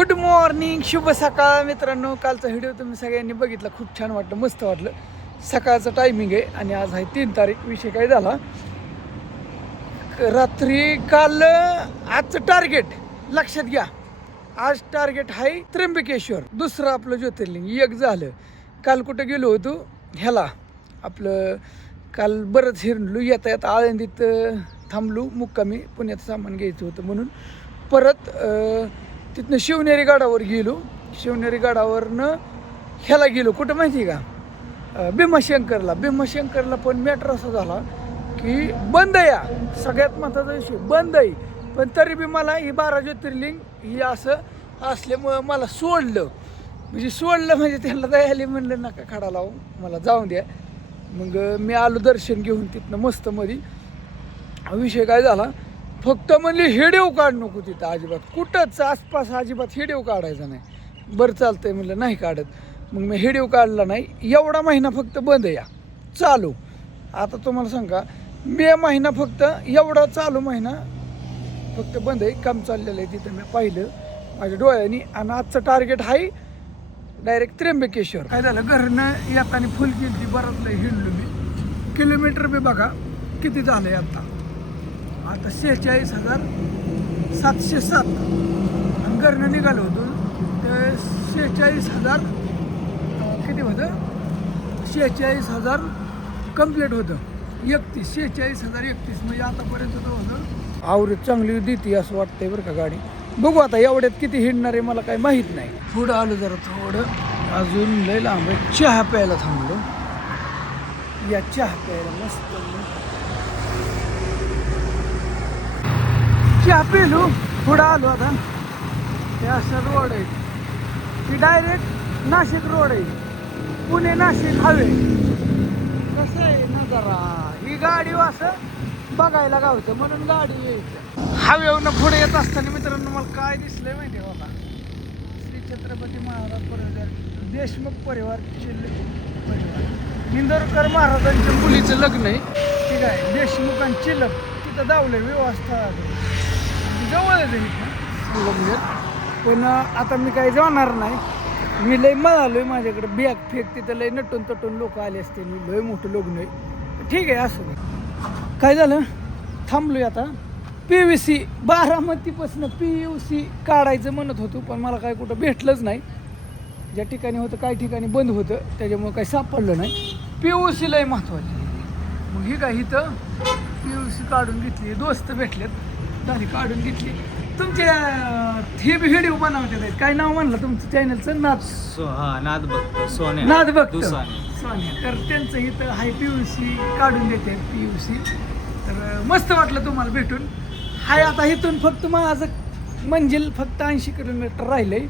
Good morning, शुभ सकाळ मित्रांनो. कालचा व्हिडिओ तुम्ही सगळ्यांनी बघितला, खूप छान वाटलं, मस्त वाटलं. सकाळचं टायमिंग आहे आणि आज आहे 3 तारीख. विषय काय झाला, रात्री काल आजचं टार्गेट लक्षात घ्या. आज टार्गेट आहे त्र्यंबकेश्वर, दुसरं आपलं ज्योतिर्लिंग एक झालं. काल कुठं गेलो होतो ह्याला, आपलं काल बरंच हिरलो, येता येता आळंदीत थांबलो मुक्कामी, पुण्यात सामान घ्यायचं होतं म्हणून. परत तिथनं शिवनेरी गडावर गेलो. शिवनेरी गडावरनं ह्याला गेलो, कुठं माहिती आहे का, भीमाशंकरला. पण मॅटर असा झाला की बंद या, सगळ्यात महत्त्वाचा विषय बंद आहे. पण तरी बी मला ही 12 ज्योतिर्लिंग ही असं असल्यामुळं मला सोडलं म्हणजे त्यांना दयाली, म्हणलं नका खडा लावू, मला जाऊन द्या. मग मी आलो दर्शन घेऊन तिथनं मस्त मध्ये. विषय काय झाला, फक्त म्हणले हेडेव काढ नको तिथं अजिबात, कुठंच आसपास अजिबात हेडेव काढायचा नाही. बरं चालतंय म्हणलं, नाही काढत. मग मी हेडेव काढला नाही. एवढा महिना फक्त बंद या चालू. आता तुम्हाला सांगा, मे महिना फक्त एवढा चालू महिना फक्त बंद आहे. काम चाललेलं आहे तिथं, मी पाहिलं माझ्या डोळ्यांनी. आणि आजचं टार्गेट आहे डायरेक्ट त्र्यंबकेश्वर. काय झालं, घरनं येताना फुल केली, बरंच लय हिंडलो मी. किलोमीटर बी बघा किती झालं आहे आता 46,707. आणि घरनं निघालो होतो तर 46,000 किती होतं, 46,000 कम्प्लीट होतं. 46,031 म्हणजे आतापर्यंत तर होतं. आवरेज चांगली देते असं वाटतंय बरं का गाडी. बघू आता एवढ्यात किती हिंडणार आहे मला काही माहीत नाही. पुढं आलो जरा थोडं, अजून लय लांब आहे. चहा प्यायला थांबलो, या चहा प्यायला मस्त चहा पिलो. पुढं आलो आता, हे असं रोड आहे, ती डायरेक्ट नाशिक रोड आहे, पुणे नाशिक हायवे. कसं आहे नजारा, ही गाडी असं बघायला गावतं म्हणून गाडी यायचं. हायवेवरनं पुढे येत असताना मित्रांनो मला काय दिसलंय माहिती आहे बाबा, श्री छत्रपती महाराज परिवार, देशमुख परिवार, परिवार, इंदोरकर महाराजांच्या मुलीचं लग्न आहे. ठीक आहे, देशमुखांची लग्न तिथं दावलं व्यवस्था जवळ आहे. पण आता मी काही जाणार नाही. मी लय म्हणालोय, माझ्याकडे बॅग फेक, तिथं लय नटून तटून लोक आले असते. मी लय मोठं लग्न आहे, ठीक आहे असं नाही. काय झालं, थांबलोय आता. PVC बारामतीपासून PVC काढायचं म्हणत होतो, पण मला काय कुठं भेटलंच नाही. ज्या ठिकाणी होतं काही ठिकाणी बंद होतं, त्याच्यामुळे काही सापडलं नाही. PVC लय महत्त्वाची. मग ही काय इथं PVC काढून घेतली, दोस्त भेटलेत, झाली काढून घेतली. तुमच्या हे व्हिडिओ बनवतात आहेत, काय नाव म्हणलं तुमचं चॅनलचं? नाद बघतो सोन्या. तर त्यांचं इथं हाय PVC काढून देते PVC. तर मस्त वाटलं तुम्हाला भेटून. हाय आता इथून फक्त माझं मंजिल फक्त 80 किलोमीटर राहिलंय,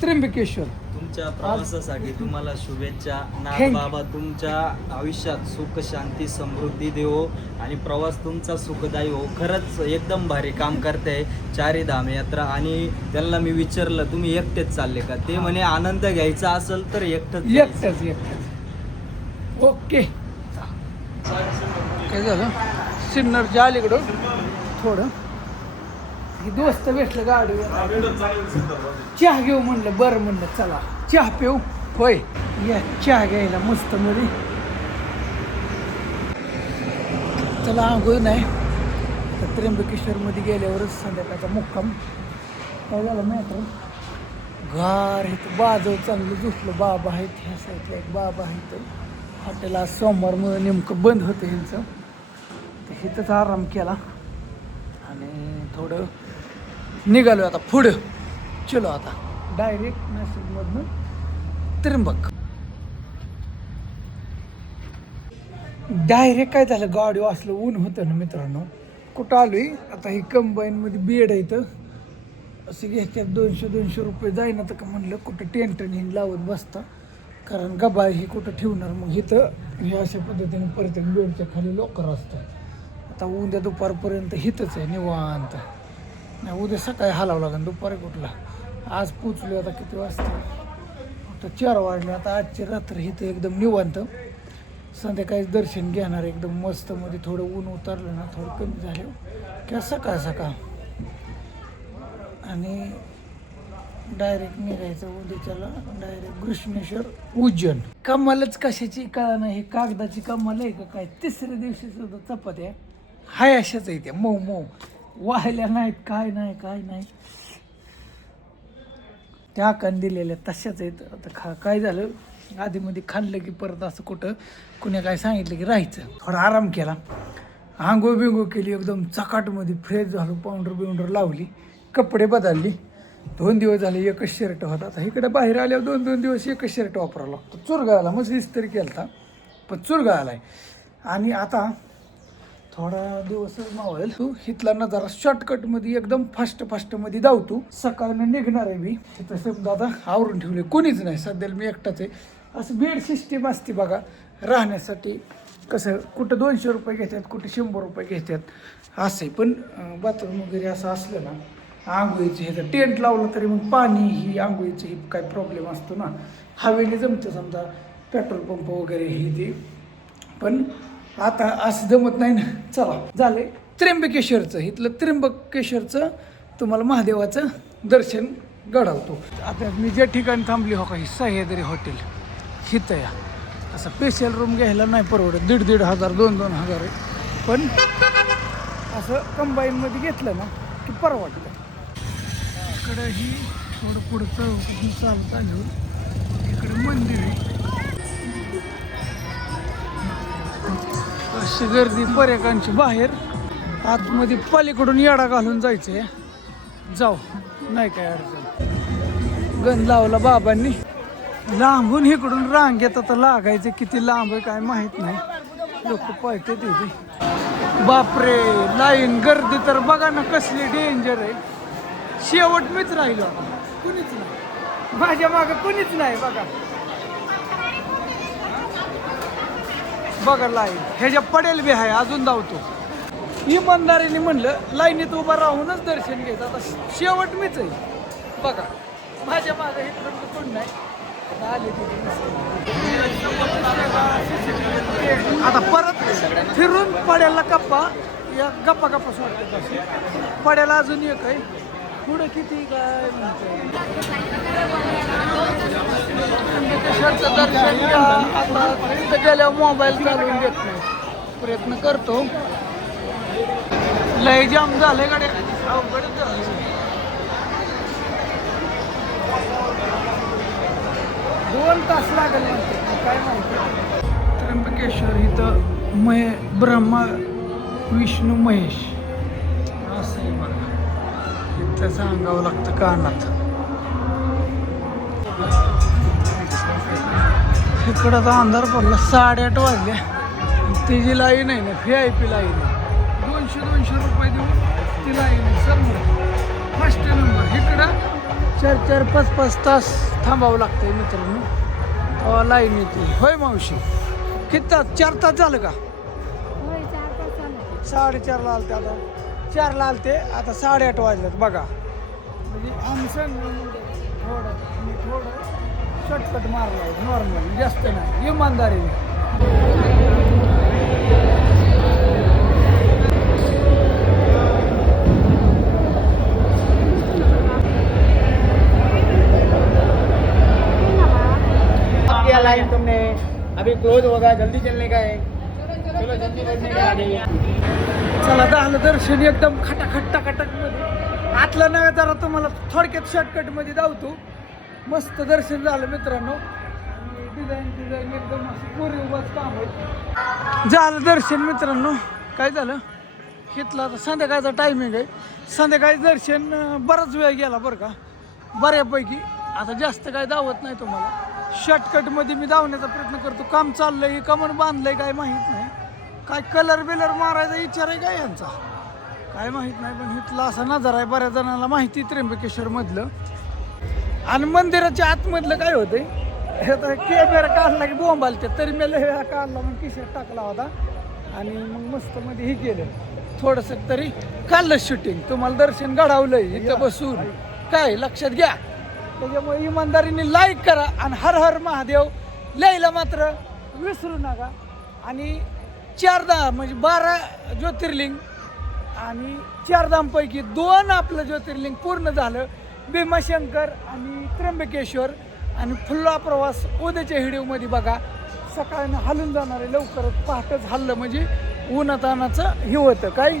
त्र्यंबकेश्वर. तुमच्या प्रवासासाठी तुम्हाला शुभेच्छा. नाथ बाबा तुमच्या आयुष्यात सुख शांती समृद्धी देवो आणि प्रवास तुमचा सुखदायी हो. खरंच एकदम भारी काम करते 4 धाम यात्रा. आणि त्यांना मी विचारलं तुम्ही एकटेच चालले का, ते म्हणे आनंद घ्यायचा असेल तर एकटंच. ओके. काय झालं, सिन्नरच्या अलीकडं थोडं ही दोस्त भेटलं गाडीवर, चहा घेऊ म्हणलं. बरं म्हणलं चला चहा पिऊ. होय, या चहा घ्यायला मस्त मध्ये. चला आंघोळ नाही तर त्र्यंबकेश्वरमध्ये गेल्यावरच संध्याकाळचा मुक्काम. काय झालं मॅटर, गार इथं बाजव चांगलं झुकलं. बाबा आहेत ह्या साईडला, एक बाबा आहेत. हॉटेल आज सोमवारमुळे नेमकं बंद होतं ह्यांचं, तर इथंच आराम केला आणि थोडं निघालो आता पुढं. चलो आता डायरेक्ट नाशिकमधनं त्र्यंबक. डायरेक्ट काय झालं, गाडी असलं ऊन होतं ना मित्रांनो. कुठं आलोय आता, ही कंबाईनमध्ये बेड आहे तर असे घेतात 200 रुपये. जाईना तर का म्हणलं कुठं टेंटन लावत बसता, कारण गबाळ ही कुठं ठेवणार. मग इथं हे अशा पद्धतीने परत बेडच्या खाली लॉकर असतं. आता उद्या दुपारपर्यंत हिथंच आहे निवांत. नाही उद्या सकाळी हलावं लागेल, दुपारी कुठला. आज पोचलो आता किती वाजता, आता 4 वाजले. आता आजची रात्र इथं एकदम निवांत. संध्याकाळी दर्शन घेणार एकदम मस्त मध्ये. थोडं ऊन उतरलं ना, थोडं कमी झालं किंवा सकाळ आणि डायरेक्ट निघायचं उद्याच्याला, डायरेक्ट घृष्णेश्वर उज्जैन. कमालच कशाची कळा नाही, हे कागदाची कमाल आहे का काय. तिसऱ्या दिवशी सुद्धा चपात्या हाय अशाच आहे त्या, मऊ मऊ, वाहिल्या नाहीत, काय नाही काय नाही, त्या आकान दिलेल्या तशाच आहेत. आता काय झालं, आधीमध्ये खाल्लं की परत असं कुठं कुणी काय सांगितलं की राहायचं. थोडा आराम केला, आंघोळ बिंघोळ केली, एकदम चकाटमध्ये फ्रेश झालो, पावडर बिवडर लावली, कपडे बदलली. 2 दिवस झाले एकच शर्ट होता. आता इकडे बाहेर आल्यावर 2-2 दिवस एकच शर्ट वापरावं लागतं. चुरगा आला, मग इस्त्री केला पण चुरगा आलाय. आणि आता थोडा दिवसच मावळेल तू हिथला नजारा शॉर्टकटमध्ये एकदम फास्टमध्ये धावतो. सकाळनं निघणार आहे मी. तिथं समजा आता आवरून ठेवले, कोणीच नाही सध्याला, मी एकटाच आहे. असं बेड सिस्टीम असते बघा राहण्यासाठी. कसं कुठं 200 रुपये घेतात, कुठे 100 रुपये घेतात असं. पण बाथरूम वगैरे असं असलं ना, आंघोळीचं हे टेंट लावलं तरी मग पाणी ही आंघोळीचं ही काय प्रॉब्लेम असतो ना, हवेने जमतं समजा, पेट्रोल पंप वगैरे हे ते. पण आता असं जमत नाही ना. चला झालंय त्र्यंबकेश्वरचं, इथलं त्र्यंबकेश्वरचं तुम्हाला महादेवाचं दर्शन घडवतो. आता मी ज्या ठिकाणी थांबली हो का, ही सह्याद्री हॉटेल, हिथं या. असं स्पेशल रूम घ्यायला नाही परवडत, 1,500 2,000 आहे. पण असं कंबाईनमध्ये घेतलं ना की परवडतं. इकडं ही थोडं पुढं चालत आलो, इकडं मंदिर आहे. अशी गर्दी पर्यटकांची बाहेर, आतमध्ये पलीकडून येडा घालून जायचंय. जाऊ, नाही काय अडचण. गण लावला बाबांनी, लांबून इकडून रांगेत आता लागायचं, किती लांब आहे काय माहित नाही. लोक पळते तिथे, बापरे लाईन गर्दी तर बघा ना कसली डेंजर आहे. शेवट मीच राहिलो, कुणीच नाही माझ्या मागं, कुणीच नाही बघा. बघा लाईन ह्याच्या पडेल बी आहे, अजून धावतो. इमानदारीने म्हणलं लाईनीत उभा राहूनच दर्शन घ्यायचं. आता शेवट मीच आहे बघा, माझ्या मागं इकडून कोण नाही. आले आता परत फिरून पड्याला कप्पा, या गप्पा सोडतात असे. पड्याला अजून एक आहे, पुढं किती काय त्र्यंबकेश्वरचं दर्शन घ्या. आता तिथं गेल्यावर मोबाईल चालवून घेत नाही, प्रयत्न करतो. लय जाम झालंय गाड्या, अवघडच झालं. 2 तास लागेल म्हणते, काय माहिती. त्र्यंबकेश्वर इथं ब्रह्मा विष्णू महेश असं आहे बघा. इथं सांगावं लागतं कानात. इकडं तर अंधार पडला, 8:30 वाजल्या. तिची लाईन आहे ना, VIP लाईन आहे. 200 रुपये देऊन ती लाईन आहे समोर, फर्स्ट नंबर. इकडं 4-4 5-5 तास थांबावं लागतंय मित्रांनो, लाईन येते. होय मावशी, किती तास? 4 तास झालं का? 4:30ला आलते, आता 4ला आलते, आता 8:30 वाजल्यात बघा. म्हणजे आमचं थोडं शॉर्टकट मारलं आहे, नॉर्मल, जास्त नाही, इमानदारीने. लाइन तुमने अभी क्लोज होगा, जल्दी चलने का है, चलो जल्दी करने का आगे. चला झालं दर्शन एकदम खटाखट मध्ये. आतलं नव्हे जरा तुम्हाला थोडक्यात शॉर्टकट मध्ये धावतो. मस्त दर्शन झालं मित्रांनो. डिझाईन एकदम असं पुरी उभाच काम आहे. झालं दर्शन मित्रांनो. काय झालं, घेतलं आता संध्याकाळचा टायमिंग आहे. संध्याकाळी दर्शन बराच वेळ गेला बरं का, बऱ्यापैकी. आता जास्त काय धावत नाही तुम्हाला, शॉर्टकटमध्ये मी धावण्याचा प्रयत्न करतो. काम चाललंय, कमन बांधलंय काय माहीत नाही, काय कलर बिलर मारायचा विचार आहे काय यांचा काय माहीत नाही. पण इथला असा नजारा आहे, बऱ्याच जणांना माहिती त्र्यंबकेश्वरमधलं. आणि मंदिराच्या आतमधलं काय होतंय, कॅमेरा काढला की बॉम्ब आलते, तरी मी लय काढला मग खिशात टाकला होता. आणि मग मस्त मध्ये हे केलं थोडंसं, तरी काढलं शूटिंग. तुम्हाला दर्शन घडवलंय इथं बसून, काय लक्षात घ्या. त्याच्यामुळे इमानदारीने लाईक करा आणि हर हर महादेव लिहायला मात्र विसरू नका. आणि 4 धाम म्हणजे 12 ज्योतिर्लिंग आणि 4 धामपैकी 2 आपलं ज्योतिर्लिंग पूर्ण झालं. भीमाशंकर आणि त्र्यंबकेश्वर आणि फुल्ला प्रवास उद्याच्या व्हिडिओमध्ये बघा. सकाळनं हलून जाणार आहे, लवकरच पहाटच हल्लं म्हणजे उन्हातानाचं हे होतं काय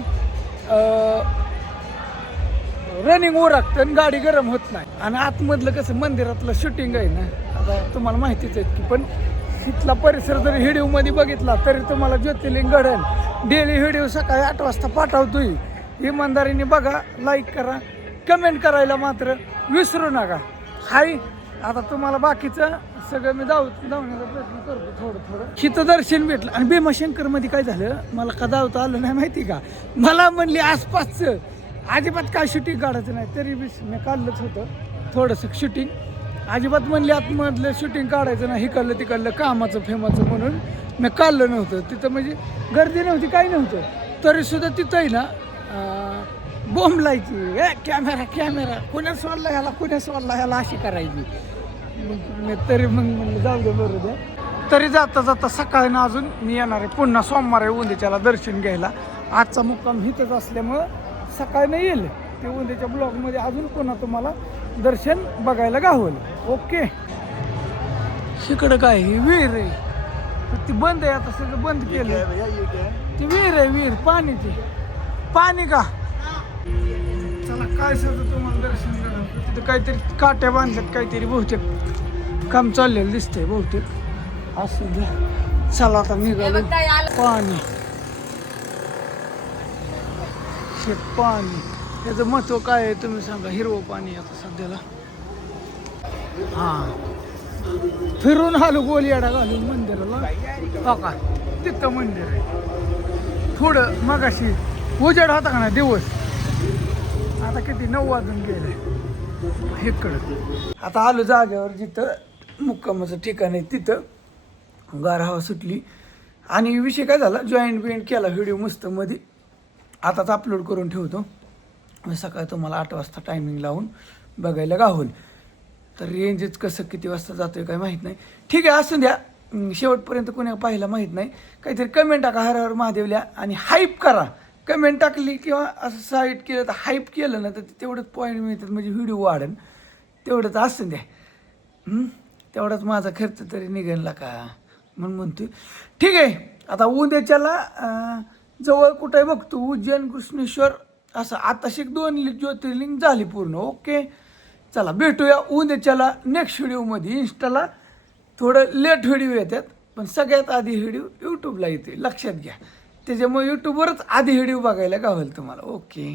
रनिंग उरकतं आणि गाडी गरम होत नाही. आणि आतमधलं कसं मंदिरातलं शूटिंग आहे ना, आता तुम्हाला माहितीच आहे की, पण इथला परिसर जरी व्हिडिओमध्ये बघितला तरी तुम्हाला ज्योतिर्लिंग घडण. डेली व्हिडिओ सकाळी 8 वाजता पाठवतोय. इमानदारीने बघा, लाईक करा, कमेंट करायला मात्र विसरू नका. हाय आता तुम्हाला बाकीचं सगळं मी धावण्याचा प्रयत्न करतो थोडं. हिथं दर्शन भेटलं. आणि भीमाशंकरमध्ये काय झालं, मला का धावता आलं नाही माहिती का. मला म्हणली आसपासचं अजिबात काय शूटिंग काढायचं नाही, तरी बी मी काढलंच होतं थोडंसं शूटिंग. अजिबात म्हणली आतमधलं शूटिंग काढायचं नाही, हिकडलं तिकडलं कामाचं फेमाचं म्हणून मी काढलं नव्हतं. तिथं म्हणजे गर्दी नव्हती, काही नव्हतं, तरीसुद्धा तिथं आहे ना बॉम्ब लायची, कॅमेरा कुण्या सोडला ह्याला अशी करायची. मी तरी मग म्हणलं जाऊ दे बरोबर द्या. तरी जाता जाता सकाळी ना अजून मी येणार आहे पुन्हा सोमवार उंदेच्याला दर्शन घ्यायला. आजचा मुक्काम इथंच असल्यामुळं सकाळी नाही येईल ते उंदेच्या ब्लॉगमध्ये अजून पुन्हा तुम्हाला दर्शन बघायला गावल. ओके. इकडं काय ही विहीर आहे, ती बंद आहे, आता सगळं बंद केलं. ती विहीर आहे, विहीर पाणी का. चला काय सगळं तुम्हाला दर्शन करा. तिथं काहीतरी काट्या बांधल्यात, काहीतरी बहुतेक काम चाललेलं दिसतंय बहुतेक. असं द्या. चला आता निघालो. पाणी याचं महत्व काय आहे तुम्ही सांगा. हिरवं पाणी आता सध्याला. हां फिरून आलो गोल येडा घालून मंदिराला. हो का, तिथं मंदिर आहे. थोडं मगाशी उजेड होता का ना दिवस, आता किती 9 वाजून गेले इकडं. आता आलो जागेवर जिथं मुक्कामाचं ठिकाण आहे, तिथं गार हवा सुटली. आणि विषय काय झाला, जॉईंट केला व्हिडिओ मस्त मध्ये, आताच अपलोड करून ठेवतो. सकाळी तुम्हाला 8 वाजता टायमिंग लावून बघायला गावल. तर रेंजच कसं किती वाजता जातोय काय माहीत नाही. ठीक आहे, असू द्या. शेवटपर्यंत कोणी पाहायला माहीत नाही. काहीतरी कमेंट टाका हर हर महादेवल्या आणि हाईप करा. कमेंट टाकली किंवा असं साईट केलं तर हाईप केलं ना तर तेवढंच पॉईंट मिळतात, म्हणजे व्हिडिओ वाढेल. तेवढंच असू द्या. तेवढाच माझा खर्च तरी निघेल का म्हणून म्हणतोय. ठीक आहे, आता उद्याच्याला जवळ कुठे बघतो उज्जैन कृष्णेश्वर असं आता 2 ज्योतिर्लिंग झाली पूर्ण. ओके, चला भेटूया उद्याच्याला नेक्स्ट व्हिडिओमध्ये. इंस्टाला थोडं लेट व्हिडिओ येतात, पण सगळ्यात आधी व्हिडिओ यूट्यूबला येते, लक्षात घ्या. त्याच्यामुळे यूट्यूबवरच आधी व्हिडिओ बघायला गावल तुम्हाला. ओके.